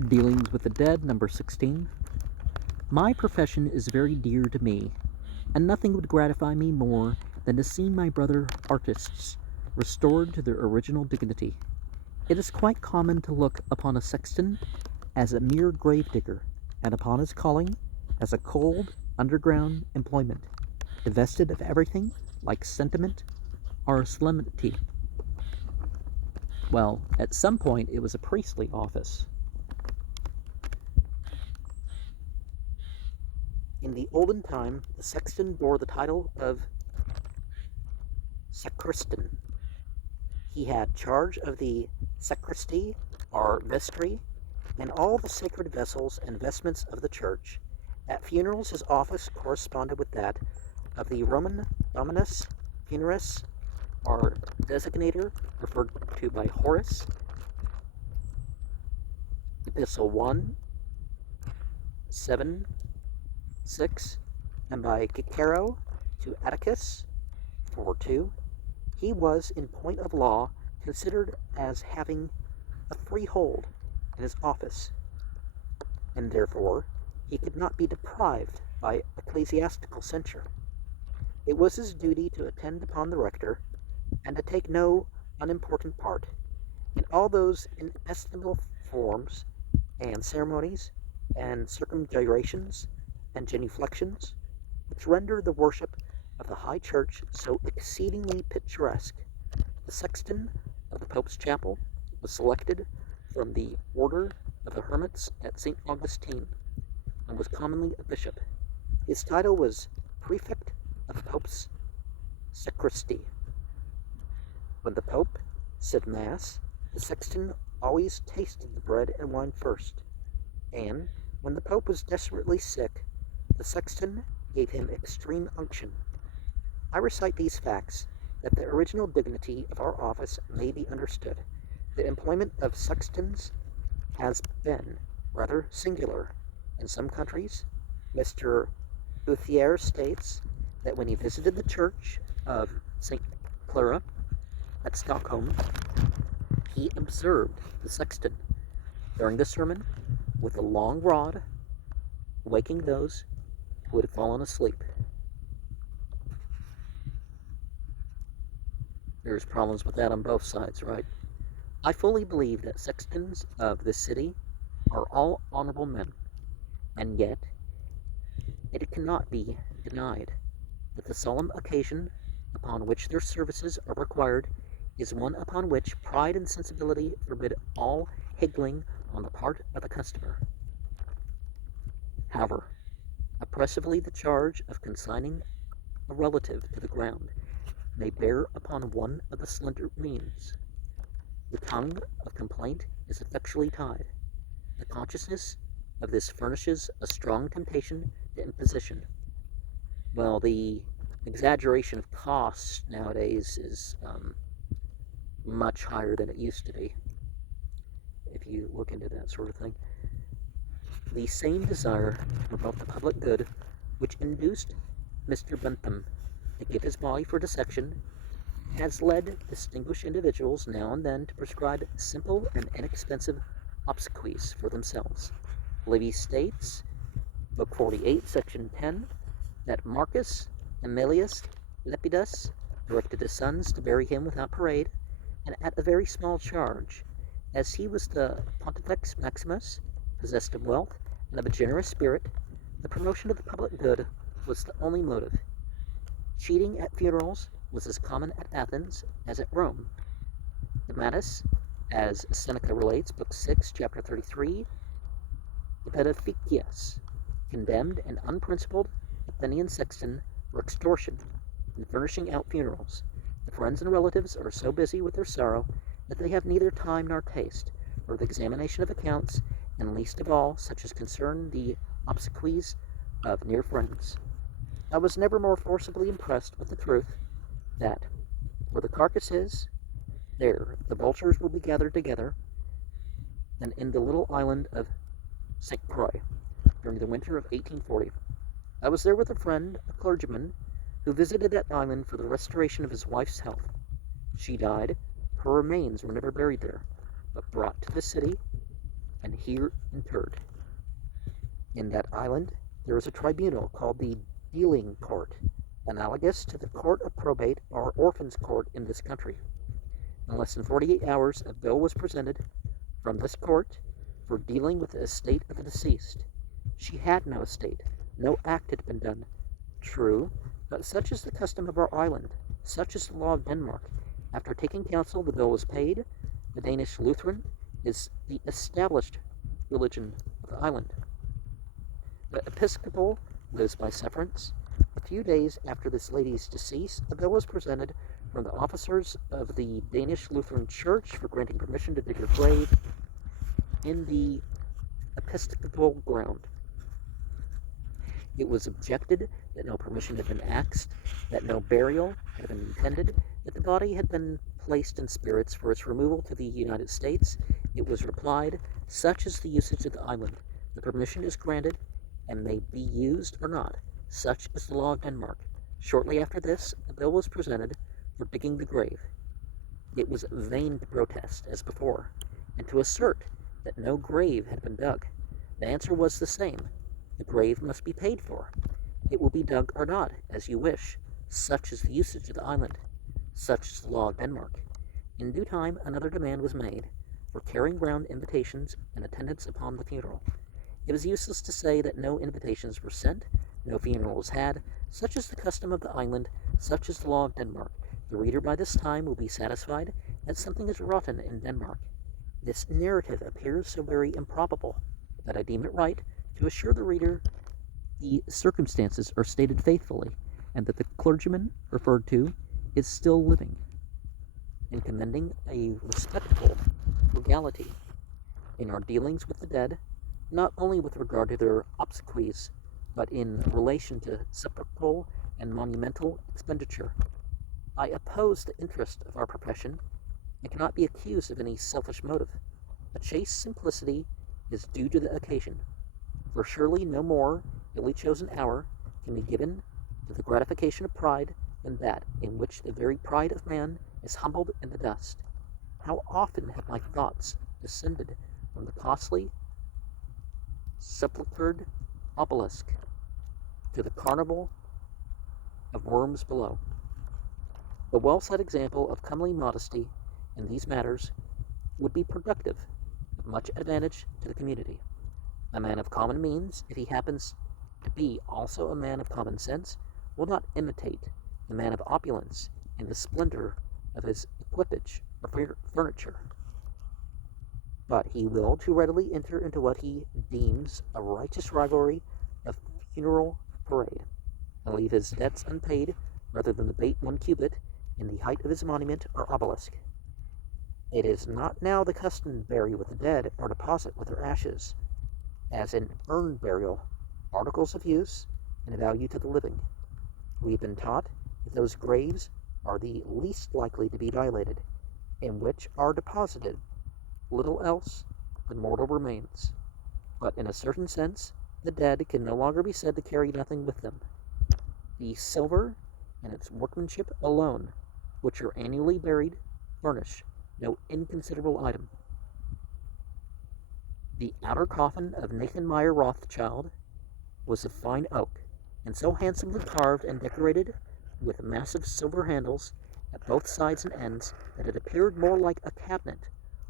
Dealings with the Dead, number 16. My profession is very dear to me, and nothing would gratify me more than to see my brother artists restored to their original dignity. It is quite common to look upon a sexton as a mere gravedigger, and upon his calling as a cold, underground employment, divested of everything like sentiment or solemnity. Well, at some point it was a priestly office. In the olden time, the sexton bore the title of Sacristan. He had charge of the sacristy, or vestry, and all the sacred vessels and vestments of the church. At funerals, his office corresponded with that of the Roman Dominus Funeris, or designator, referred to by Horace, Epistle 1, 7, 6, and by Cicero to Atticus 4:2. He was, in point of law, considered as having a free hold in his office, and therefore he could not be deprived by ecclesiastical censure. It was his duty to attend upon the rector, and to take no unimportant part in all those inestimable forms and ceremonies and circumgyrations and genuflections which render the worship of the High Church so exceedingly picturesque. The sexton of the Pope's chapel was selected from the order of the hermits at St. Augustine, and was commonly a bishop. His title was prefect of the Pope's sacristy. When the Pope said Mass, the sexton always tasted the bread and wine first, and when the Pope was desperately sick, the sexton gave him extreme unction. I recite these facts that the original dignity of our office may be understood. The employment of sextons has been rather singular in some countries. Mr. Bouthier states that when he visited the church of St. Clara at Stockholm, he observed the sexton during the sermon with a long rod, waking those who had fallen asleep. There's problems with that on both sides, right? I fully believe that sextons of this city are all honorable men, and yet it cannot be denied that the solemn occasion upon which their services are required is one upon which pride and sensibility forbid all higgling on the part of the customer. However, oppressively the charge of consigning a relative to the ground may bear upon one of the slender means. The tongue of complaint is effectually tied. The consciousness of this furnishes a strong temptation to imposition. Well, the exaggeration of costs nowadays is much higher than it used to be, if you look into that sort of thing. The same desire to promote the public good which induced Mr. Bentham to give his body for dissection has led distinguished individuals now and then to prescribe simple and inexpensive obsequies for themselves. Livy states, Book 48, Section 10, that Marcus Manlius Lepidus directed his sons to bury him without parade, and at a very small charge, as he was the Pontifex Maximus, possessed of wealth and of a generous spirit. The promotion of the public good was the only motive. Cheating at funerals was as common at Athens as at Rome. The Manus, as Seneca relates, Book 6, Chapter 33, the Pedaficius, condemned an unprincipled Athenian sexton for extortion in furnishing out funerals. The friends and relatives are so busy with their sorrow that they have neither time nor taste for the examination of accounts, and least of all such as concern the obsequies of near friends. I was never more forcibly impressed with the truth that where the carcass is, there the vultures will be gathered together, than in the little island of St. Croix during the winter of 1840. I was there with a friend, a clergyman, who visited that island for the restoration of his wife's health. She died. Her remains were never buried there, but brought to the city and here interred. In that island, there is a tribunal called the dealing court, analogous to the court of probate or orphans' court in this country. In less than 48 hours, a bill was presented from this court for dealing with the estate of the deceased. She had no estate, no act had been done. True, but such is the custom of our island, such is the law of Denmark. After taking counsel, the bill was paid. The Danish Lutheran is the established religion of the island. The Episcopal lives by severance. A few days after this lady's decease, a bill was presented from the officers of the Danish Lutheran Church for granting permission to dig her grave in the Episcopal ground. It was objected that no permission had been asked, that no burial had been intended, that the body had been placed in spirits for its removal to the United States. It was replied, such is the usage of the island. The permission is granted and may be used or not. Such is the law of Denmark. Shortly after this, a bill was presented for digging the grave. It was vain to protest, as before, and to assert that no grave had been dug. The answer was the same. The grave must be paid for. It will be dug or not, as you wish. Such is the usage of the island. Such is the law of Denmark. In due time, another demand was made for carrying round invitations and attendance upon the funeral. It was useless to say that no invitations were sent, no funeral was had. Such is the custom of the island, such is the law of Denmark. The reader by this time will be satisfied that something is rotten in Denmark. This narrative appears so very improbable that I deem it right to assure the reader the circumstances are stated faithfully, and that the clergyman referred to is still living, in commending a respectable frugality in our dealings with the dead, not only with regard to their obsequies, but in relation to sepulchral and monumental expenditure. I oppose the interest of our profession, and cannot be accused of any selfish motive. A chaste simplicity is due to the occasion, for surely no more illy chosen hour can be given to the gratification of pride than that in which the very pride of man is humbled in the dust. How often have my thoughts descended from the costly sepulchred obelisk to the carnival of worms below. The well-set example of comely modesty in these matters would be productive of much advantage to the community. A man of common means, if he happens to be also a man of common sense, will not imitate the man of opulence in the splendor of his equipage or furniture, but he will too readily enter into what he deems a righteous rivalry of funeral parade, and leave his debts unpaid rather than abate 1 cubit in the height of his monument or obelisk. It is not now the custom to bury with the dead or deposit with their ashes, as in urn burial, articles of use and value to the living. We have been taught that those graves are the least likely to be violated, in which are deposited little else than mortal remains. But in a certain sense, the dead can no longer be said to carry nothing with them. The silver and its workmanship alone, which are annually buried, furnish no inconsiderable item. The outer coffin of Nathan Meyer Rothschild was of fine oak, and so handsomely carved and decorated with massive silver handles at both sides and ends that it appeared more like a cabinet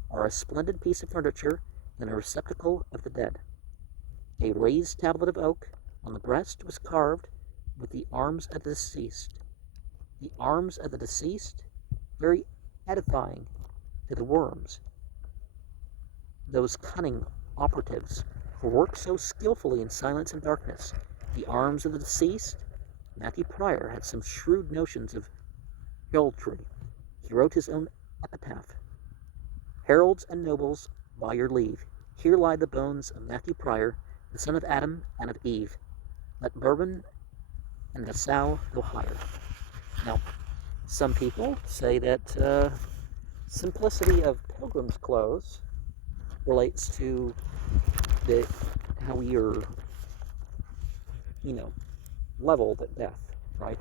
or a splendid piece of furniture than a receptacle of the dead. A raised tablet of oak on the breast was carved with the arms of the deceased. The arms of the deceased, very edifying to the worms, those cunning operatives who worked so skillfully in silence and darkness. The arms of the deceased. Matthew Prior had some shrewd notions of heraldry. He wrote his own epitaph. Heralds and nobles, by your leave, here lie the bones of Matthew Prior, the son of Adam and of Eve. Let Bourbon and Nassau go higher. Now, some people say that simplicity of pilgrim's clothes relates to how we are, leveled at death, right?